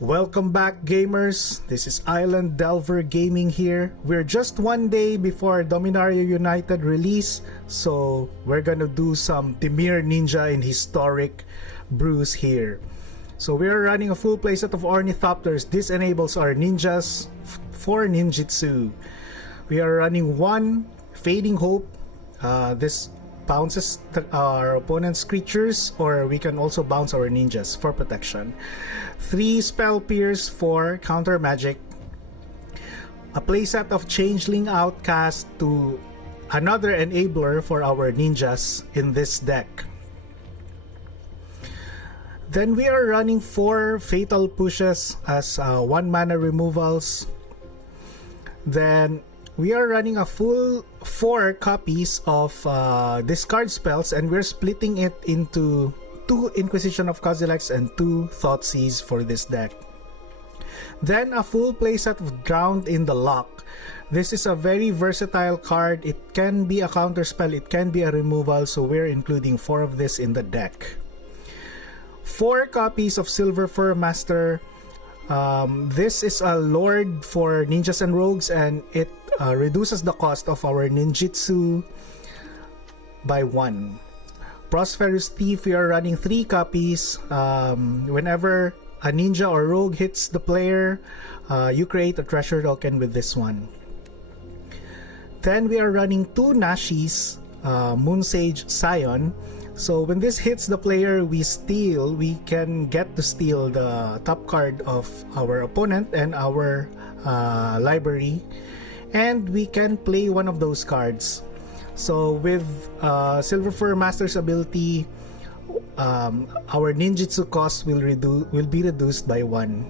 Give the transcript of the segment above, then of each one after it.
Welcome back, gamers. This is Island Delver Gaming here. We're just one day before Dominaria United release, so we're gonna do some Dimir Ninja in historic brews here. So we're running a full playset of Ornithopters. This enables our ninjas for ninjutsu. We are running one Fading Hope. This bounces our opponent's creatures, or we can also bounce our ninjas for protection. 3 Spell Pierce for counter magic. A playset of Changeling Outcast to another enabler for our ninjas in this deck. Then we are running 4 Fatal Pushes as 1 mana removals. Then we are running a full 4 copies of discard spells, and we're splitting it into 2 Inquisition of Kozileks and 2 Thoughtseize for this deck. Then a full playset of Drowned in the Loch. This is a very versatile card. It can be a counter spell, it can be a removal, so we're including 4 of this in the deck. 4 copies of Silver Fur Master. This is a lord for ninjas and rogues, and it reduces the cost of our ninjutsu by 1. Prosperous Thief, we are running 3 copies. Whenever a ninja or rogue hits the player, you create a treasure token with this one. Then we are running 2 Nashis, Moonsage Scion. So when this hits the player, we can get to steal the top card of our opponent and our library, and we can play one of those cards. So with Silver Fur Master's ability, our ninjutsu cost will be reduced by 1.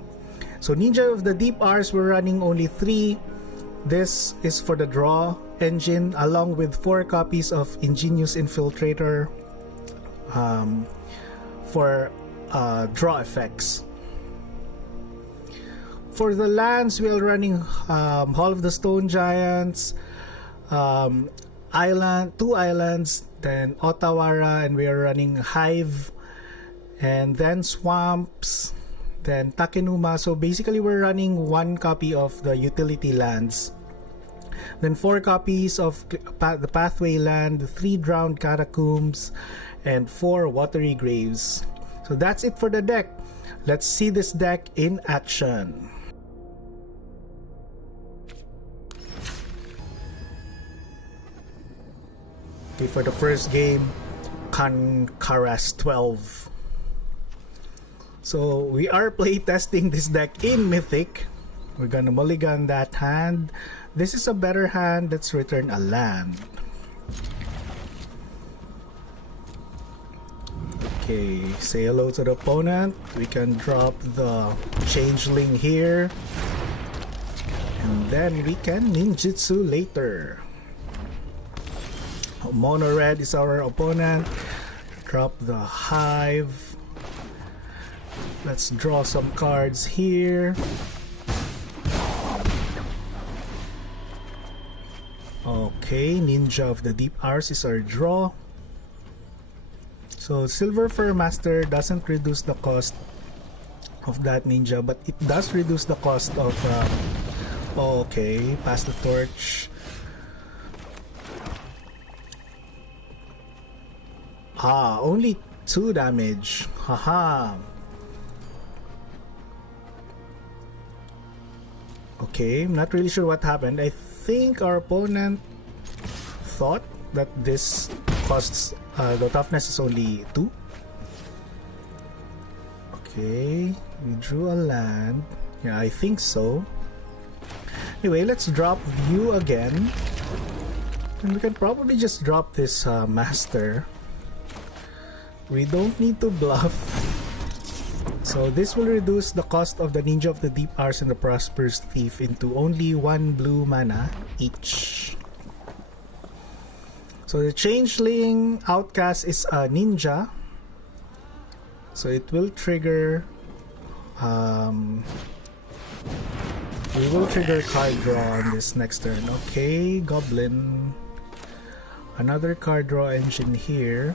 So Ninja of the Deep R's, we're running only 3. This is for the draw engine, along with 4 copies of Ingenious Infiltrator for draw effects. For the lands, we're running Hall of the Stone Giants, 2 islands, then Otawara, and we are running Hive, and then Swamps, then Takenuma. So basically we're running 1 copy of the utility lands, then 4 copies of the Pathway land, 3 Drowned Catacombs, and 4 Watery Graves. So that's it for the deck. Let's see this deck in action. Okay, for the first game, Kankaras 12. So we are playtesting this deck in Mythic. We're gonna mulligan that hand. This is a better hand. Let's return a land. Okay, say hello to the opponent. We can drop the Changeling here, and then we can ninjutsu later. Mono red is our opponent. Drop the Hive. Let's draw some cards here. Okay, Ninja of the Deep R's is our draw. So Silver Fur Master doesn't reduce the cost of that ninja, but it does reduce the cost of okay, pass the torch. Only 2 damage. Haha. Okay, I'm not really sure what happened. I think our opponent thought that this costs the toughness is only 2. Okay, we drew a land. Yeah, I think so. Anyway, let's drop View again. And we can probably just drop this Master. We don't need to bluff. So this will reduce the cost of the Ninja of the Deep R's and the Prosperous Thief into only 1 blue mana each. So the Changeling Outcast is a ninja, so it will trigger we will trigger card draw on this next turn. Okay, Goblin. Another card draw engine here.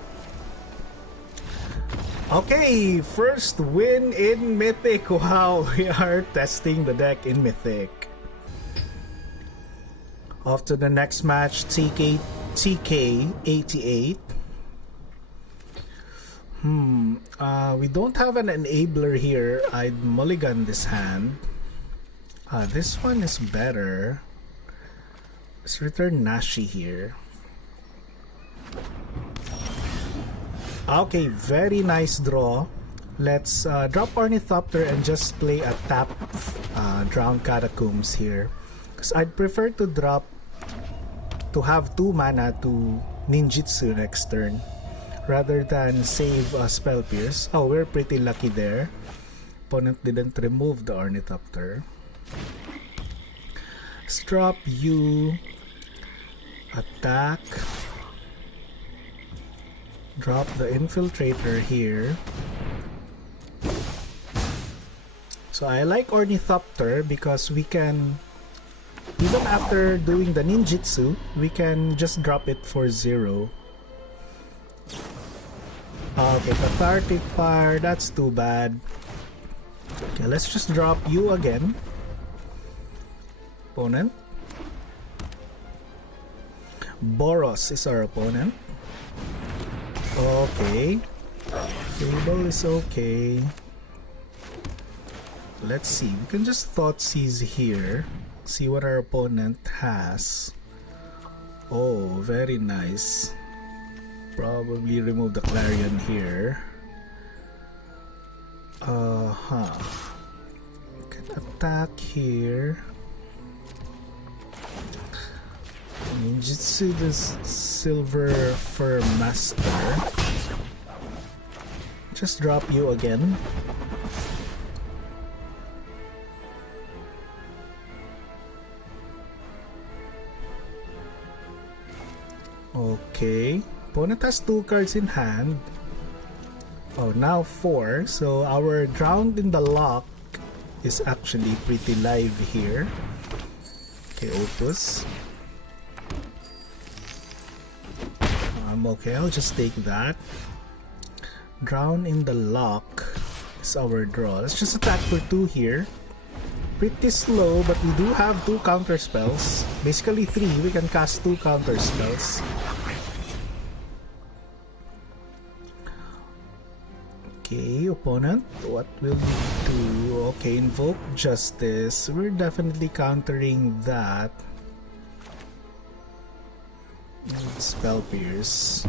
Okay, first win in Mythic. Wow, we are testing the deck in Mythic. Off to the next match, TK88. We don't have an enabler here. I'd mulligan this hand. This one is better. Let's return Nashi here. Okay, very nice draw. Let's drop Ornithopter and just play a tap Drowned Catacombs here. Because I'd prefer to have 2 mana to ninjutsu next turn rather than save Spell Pierce. Oh, we're pretty lucky there. Opponent didn't remove the Ornithopter. Let's drop you. Attack. Drop the Infiltrator here. So I like Ornithopter because we can, even after doing the ninjutsu, we can just drop it for 0. Okay, Cathartic Fire, that's too bad. Okay, let's just drop you again. Opponent. Boros is our opponent. Okay. Table is okay. Let's see. We can just Thoughtseize here. See what our opponent has. Oh, very nice. Probably remove the Clarion here. Can attack here. Ninjutsu the Silver Fur Master. Just drop you again. Okay. Opponent has 2 cards in hand. Oh, now 4. So our Drowned in the Lock is actually pretty live here. Okay, Opus. Okay, I'll just take that. Drown in the Lock is our draw. Let's just attack for 2 here. Pretty slow, but we do have 2 counter spells. Basically 3. We can cast 2 counter spells. Okay, opponent, what will you do? Okay, invoke Justice. We're definitely countering that. Spell Pierce.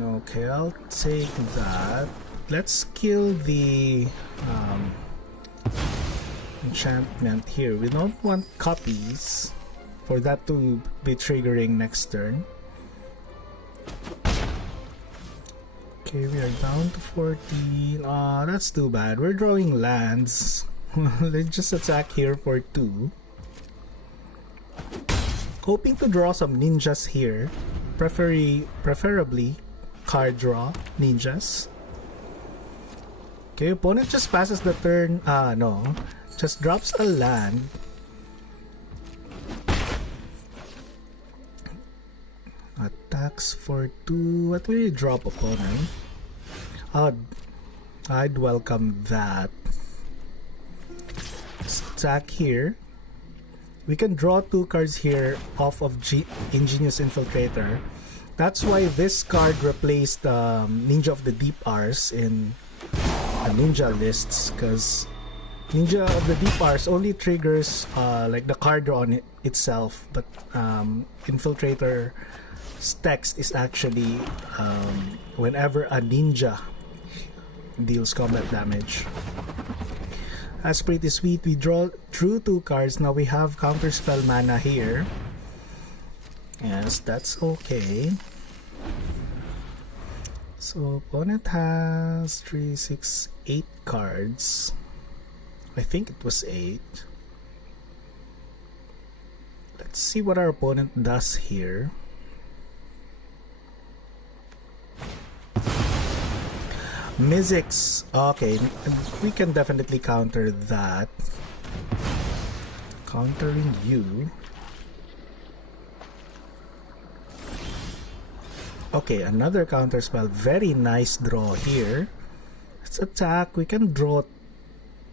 Okay, I'll take that. Let's kill the enchantment here. We don't want copies for that to be triggering next turn. Okay, we are down to 14. That's too bad. We're drawing lands. Let's just attack here for 2. Hoping to draw some ninjas here. Preferably card draw ninjas. Okay, opponent just passes the turn. No. Just drops a land. Attacks for 2. What will you drop, opponent? I'd welcome that. Let's attack here. We can draw 2 cards here off of Ingenious Infiltrator. That's why this card replaced Ninja of the Deep Ars in the ninja lists, because Ninja of the Deep Ars only triggers like the card draw on itself, but Infiltrator's text is actually whenever a ninja deals combat damage. That's pretty sweet. We drew 2 cards. Now we have counterspell mana here. Yes, that's okay. So opponent has 3, 6, 8 cards. I think it was 8. Let's see what our opponent does here. Mythics. Okay, we can definitely counter that. Countering you. Okay, another counter spell. Very nice draw here. Let's attack. We can draw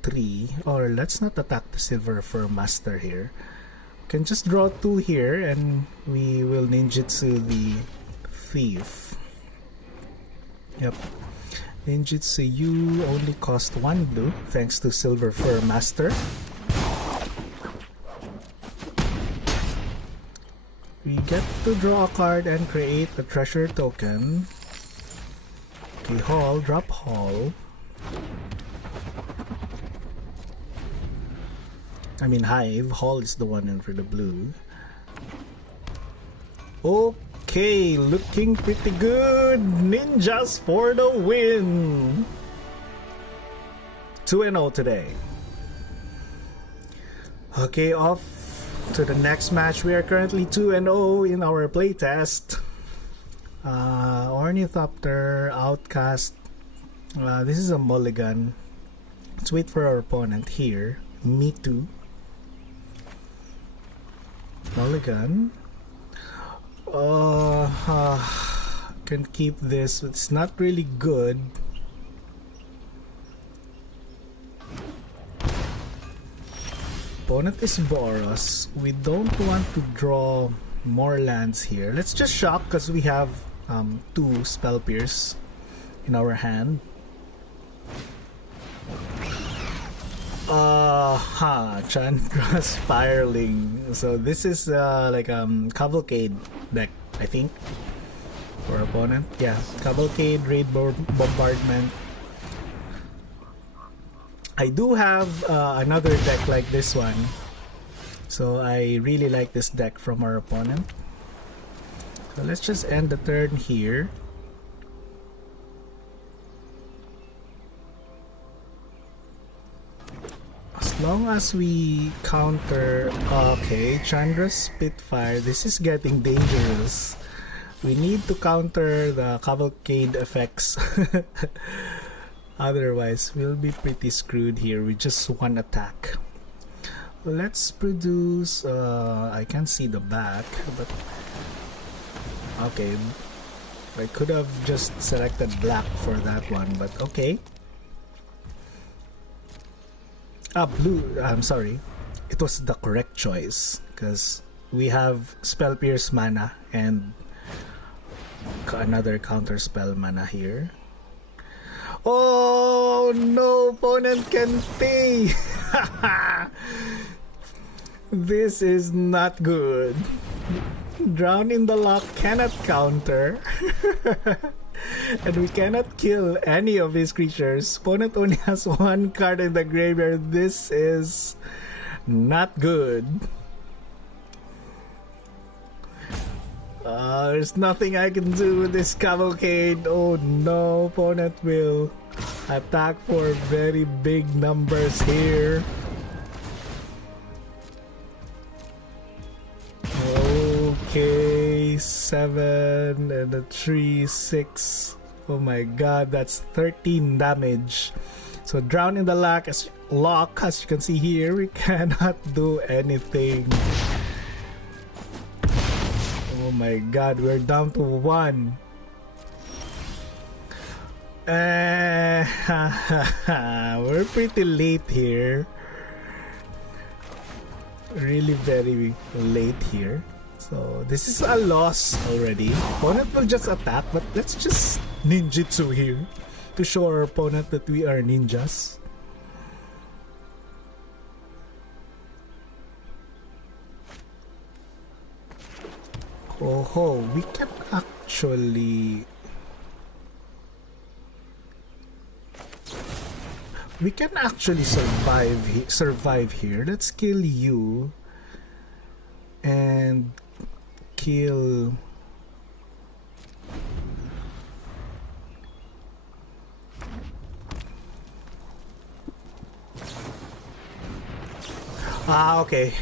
3, or let's not attack the Silver Fur Master here. We can just draw 2 here and we will ninjutsu the thief. Yep. Ninjutsu, you only cost 1 blue thanks to Silver Fur Master. We get to draw a card and create a treasure token. Okay, haul, drop haul. I mean hive, haul is the one in for the blue. Okay, looking pretty good. Ninjas for the win. 2-0 today. Okay, off to the next match. We are currently 2-0 in our playtest. Ornithopter, Outcast. This is a mulligan. Let's wait for our opponent here. Me too. Mulligan. Can keep this. It's not really good. Opponent is Boros. We don't want to draw more lands here. Let's just shock because we have 2 Spell Pierce in our hand. Chandra Spiraling. So this is like Cavalcade deck, I think, for opponent. Yeah, Cavalcade, Raid Bombardment. I do have another deck like this one, so I really like this deck from our opponent. So let's just end the turn here. As long as we counter... Okay, Chandra's Spitfire. This is getting dangerous. We need to counter the Cavalcade effects. Otherwise, we'll be pretty screwed here with just 1 attack. Let's produce... I can't see the back, but... Okay. I could have just selected black for that one, but okay. Blue. I'm sorry. It was the correct choice, because we have Spell Pierce mana and another counter spell mana here. Oh no, opponent can pay. This is not good. Drown in the Lock cannot counter. And we cannot kill any of his creatures. Opponent only has 1 card in the graveyard. This is not good. There's nothing I can do with this Cavalcade. Oh no, opponent will attack for very big numbers here. Okay, 7 and a 3, 6. Oh my god, that's 13 damage. So drown in the lock, as you can see here, we cannot do anything. Oh my god, we're down to 1. We're pretty late here. Really very late here. So this is a loss already. Opponent will just attack, but let's just ninjutsu here to show our opponent that we are ninjas. Oh, we can actually... survive here. Let's kill you and kill okay.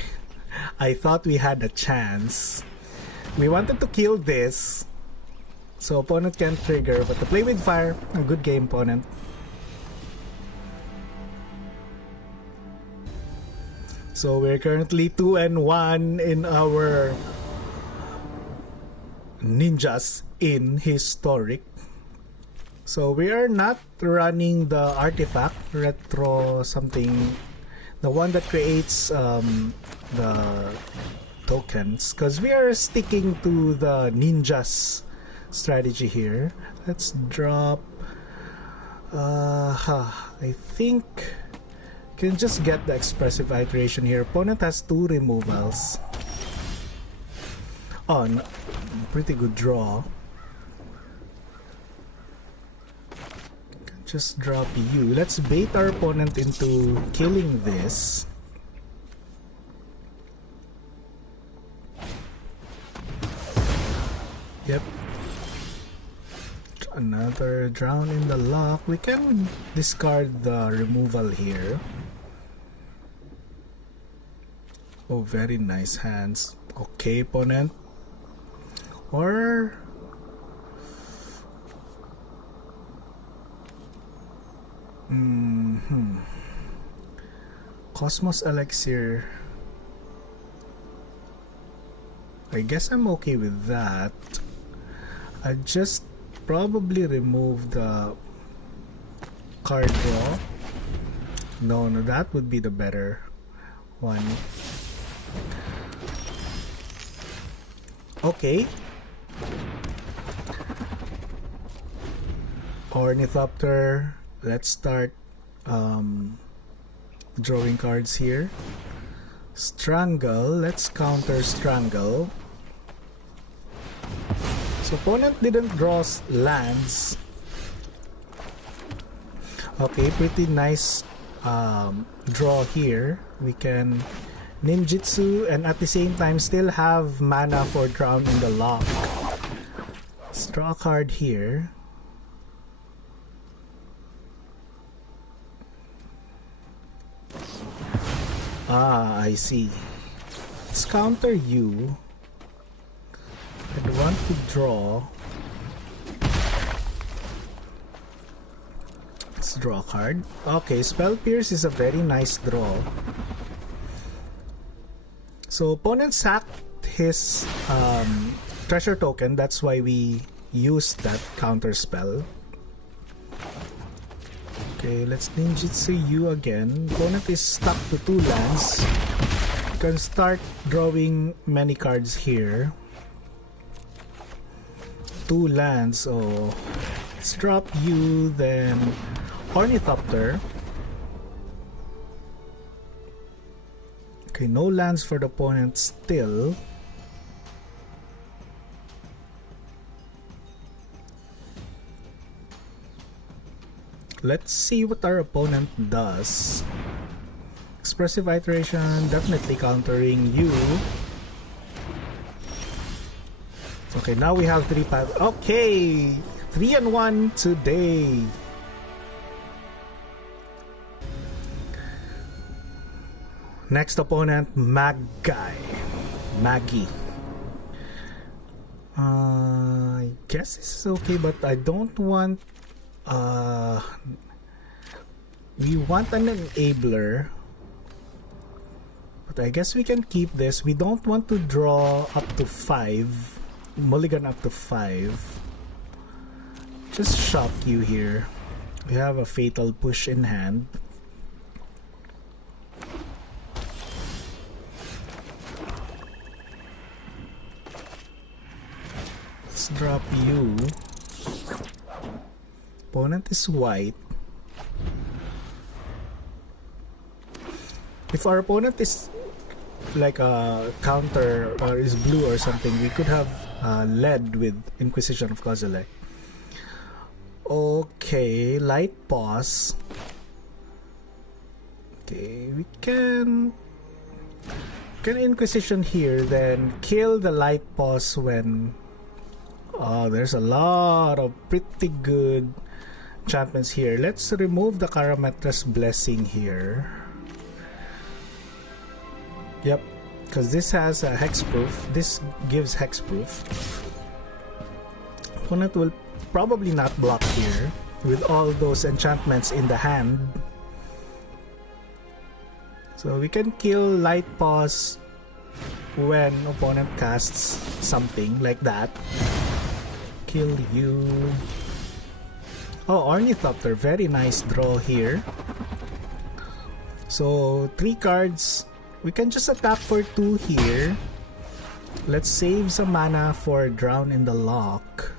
I thought we had a chance. We wanted to kill this, so opponent can trigger, but to play with fire, a good game, opponent. So we're currently 2-1 in our ninjas in historic. So we are not running the artifact retro something, the one that creates the tokens, because we are sticking to the ninjas strategy here. Let's drop I think can just get the expressive iteration here. Opponent has 2 removals. Oh, no, pretty good draw. Just drop you. Let's bait our opponent into killing this. Yep. Another drown in the lock. We can discard the removal here. Oh, very nice hands. Okay, opponent. Or Cosmos Elixir. I guess I'm okay with that. I just probably remove the card draw. No, that would be the better one. Okay. Ornithopter. Let's start drawing cards here. Strangle. Let's counter Strangle. So opponent didn't draw lands. Okay, pretty nice draw here. We can ninjutsu and at the same time still have mana for drown in the lock. Let's draw a card here. Ah, I see. Let's counter you. I want to draw. Let's draw a card. Okay, Spell Pierce is a very nice draw. So opponent sacked his treasure token. That's why we used that counter spell. Okay, let's ninjutsu you again. Opponent is stuck to 2 lands. You can start drawing many cards here. 2 lands. Oh, let's drop you, then Ornithopter. Okay, no lands for the opponent still. Let's see what our opponent does. Expressive iteration, definitely countering you. Okay, now we have 3 paths. Okay, 3-1 today. Next opponent, Maggie. I guess this is okay, but I don't want. We want an enabler, but I guess we can keep this. We don't want to draw up to 5, mulligan up to 5. Just shock you here. We have a fatal push in hand. Let's drop you. Opponent is white. If our opponent is like a counter or is blue or something, we could have led with Inquisition of Kozilek. Okay, light pause. Okay, we can Inquisition here, then kill the light pause when there's a lot of pretty good enchantments here. Let's remove the Karametra's Blessing here. Yep, because this has a hexproof. This gives hexproof. Opponent will probably not block here with all those enchantments in the hand. So we can kill light pause when opponent casts something like that. kill you. Oh, Ornithopter, very nice draw here. So 3 cards. We can just attack for 2 here. Let's save some mana for Drown in the Lock.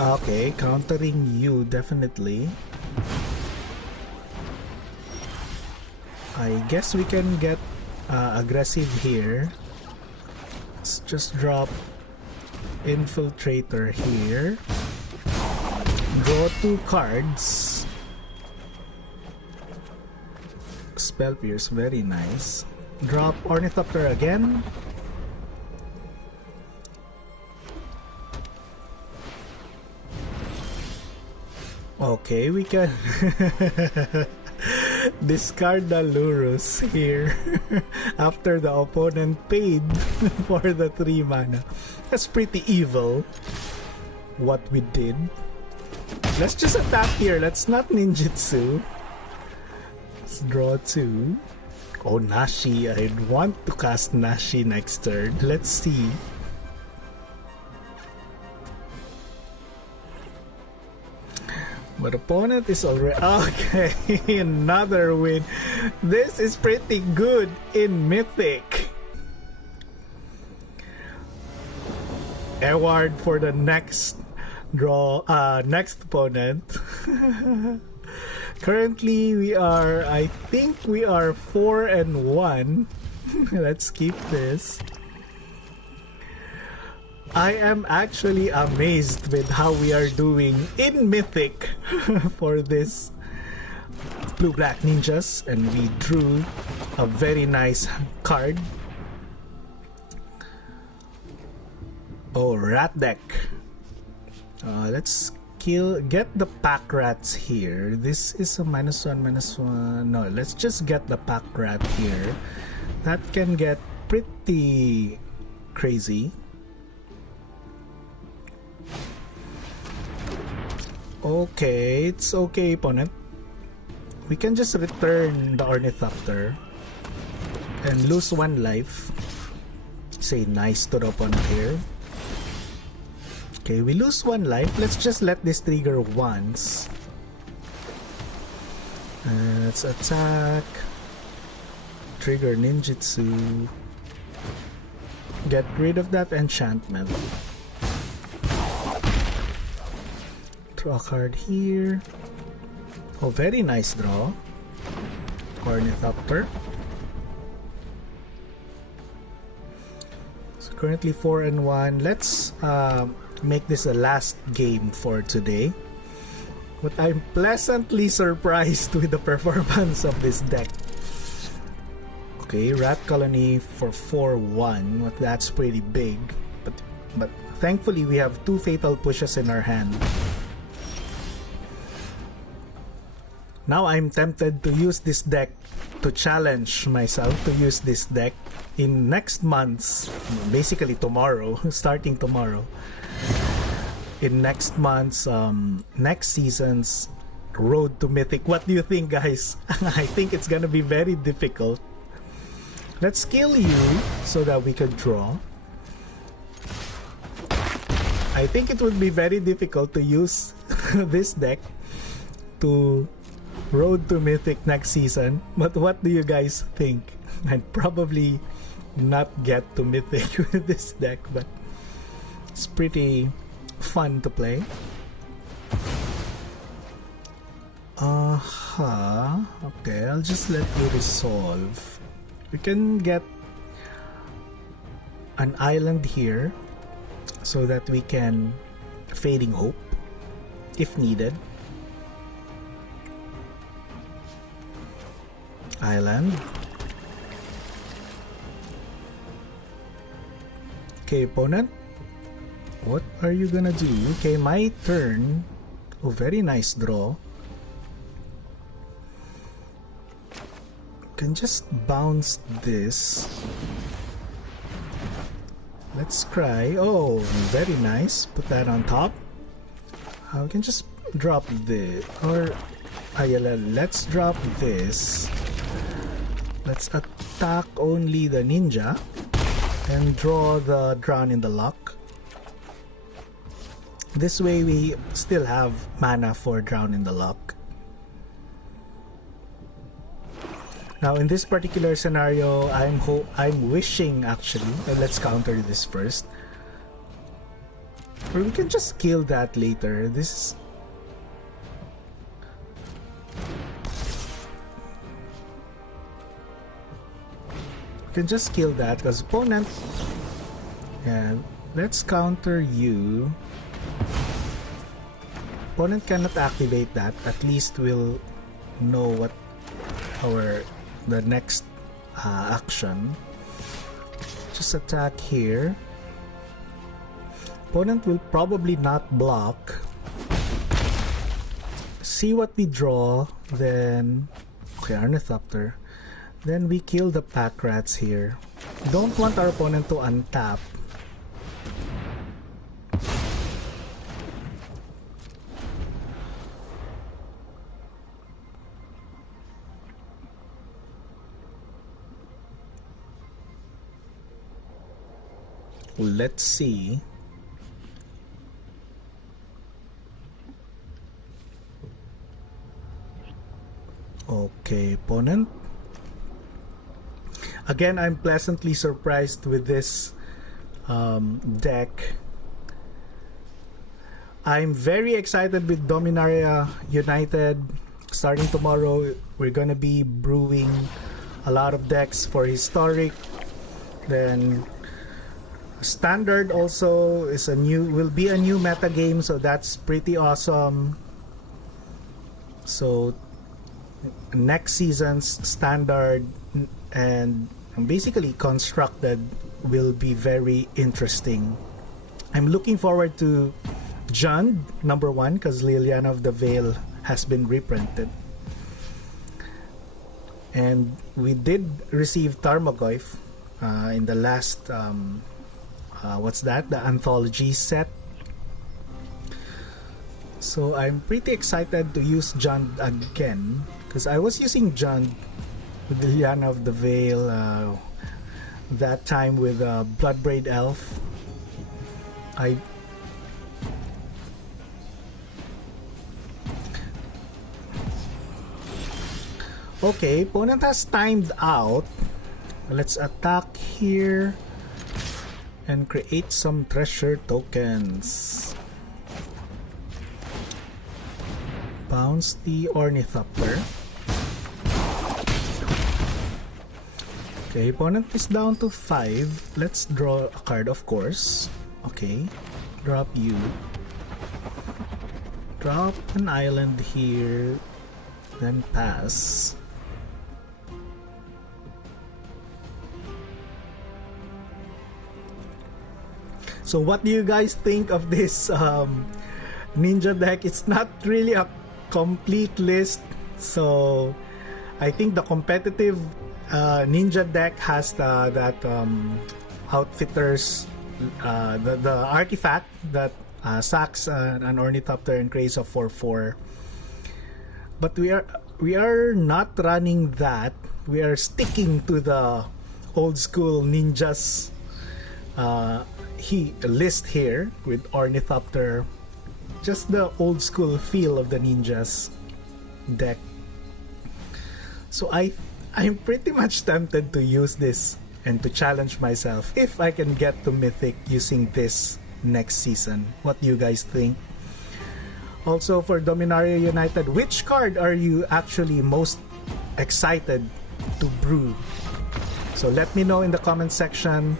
Okay, countering you definitely. I guess we can get aggressive here. Let's just drop Infiltrator here. Draw 2 cards. Spell Pierce, very nice. Drop Ornithopter again. Okay, we can discard the Lurus here after the opponent paid for the 3 mana. That's pretty evil what we did. Let's just attack here. Let's not ninjutsu. Let's draw 2. Oh, Nashi. I'd want to cast Nashi next turn. Let's see. But opponent is already... Okay, another win. This is pretty good in Mythic. Award for the next draw, next opponent. Currently, we are... I think we are 4-1. Let's keep this. I am actually amazed with how we are doing in Mythic for this Blue Black Ninjas, and we drew a very nice card. Oh, Rat Deck. Let's get the Pack Rats here. This is a -1/-1. No, let's just get the Pack Rat here. That can get pretty crazy. Okay, it's okay, opponent. We can just return the Ornithopter and lose 1 life. Say nice to the opponent here. Okay, we lose 1 life. Let's just let this trigger once. Let's attack. Trigger ninjutsu. Get rid of that enchantment. Draw a card here. Oh, very nice draw. Ornithopter. So currently 4-1. Let's make this a last game for today. But I'm pleasantly surprised with the performance of this deck. Okay, Rat Colony for 4-1. Well, that's pretty big. But thankfully we have 2 fatal pushes in our hand. Now I'm tempted to use this deck to challenge myself to use this deck in next month's, basically tomorrow, starting tomorrow. In next month's, next season's Road to Mythic. What do you think, guys? I think it's gonna be very difficult. Let's kill you so that we can draw. I think it would be very difficult to use this deck to Road to Mythic next season, but what do you guys think? I'd probably not get to Mythic with this deck, but it's pretty fun to play. Okay, I'll just let you resolve. We can get an island here so that we can Fading Hope if needed. Island. Okay, opponent. What are you gonna do? Okay, my turn. Oh, very nice draw. Can just bounce this. Let's cry. Oh, very nice. Put that on top. I can just drop this. Or let's drop this. Let's attack only the ninja and draw the Drown in the Loch. This way we still have mana for Drown in the Loch. Now in this particular scenario, I'm wishing actually, let's counter this first. Or we can just kill that later. This is... We can just kill that because opponent... Yeah, let's counter you. Opponent cannot activate that. At least we'll know what the next action. Just attack here. Opponent will probably not block. See what we draw, then... Okay, Ornithopter. Then we kill the pack rats here. Don't want our opponent to untap. Let's see. Okay, opponent. Again, I'm pleasantly surprised with this deck. I'm very excited with Dominaria United. Starting tomorrow, we're gonna be brewing a lot of decks for Historic. Then Standard also is will be a new meta game, so that's pretty awesome. So next season's Standard and basically Constructed will be very interesting. I'm looking forward to Jund #1 because Liliana of the Veil has been reprinted. And we did receive Tarmogoyf in the last what's that? The anthology set. So I'm pretty excited to use Jund again because I was using Jund with Liliana of the Veil that time with Bloodbraid Elf. Okay, opponent has timed out. Let's attack here and create some treasure tokens. Bounce the Ornithopter. Okay, opponent is down to 5. Let's draw a card, of course. Okay, drop you. Drop an island here, then pass. So what do you guys think of this ninja deck? It's not really a complete list, so I think the competitive ninja deck has that outfitters, the artifact that sacks an Ornithopter and creates a 4/4. But we are not running that. We are sticking to the old school ninjas list here with Ornithopter. Just the old school feel of the ninjas deck. So I'm pretty much tempted to use this and to challenge myself if I can get to Mythic using this next season. What do you guys think? Also for Dominaria United, which card are you actually most excited to brew? So let me know in the comment section.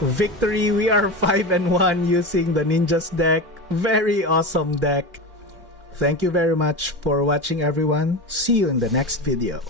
Victory, we are 5-1 using the Ninjas deck. Very awesome deck. Thank you very much for watching, everyone. See you in the next video.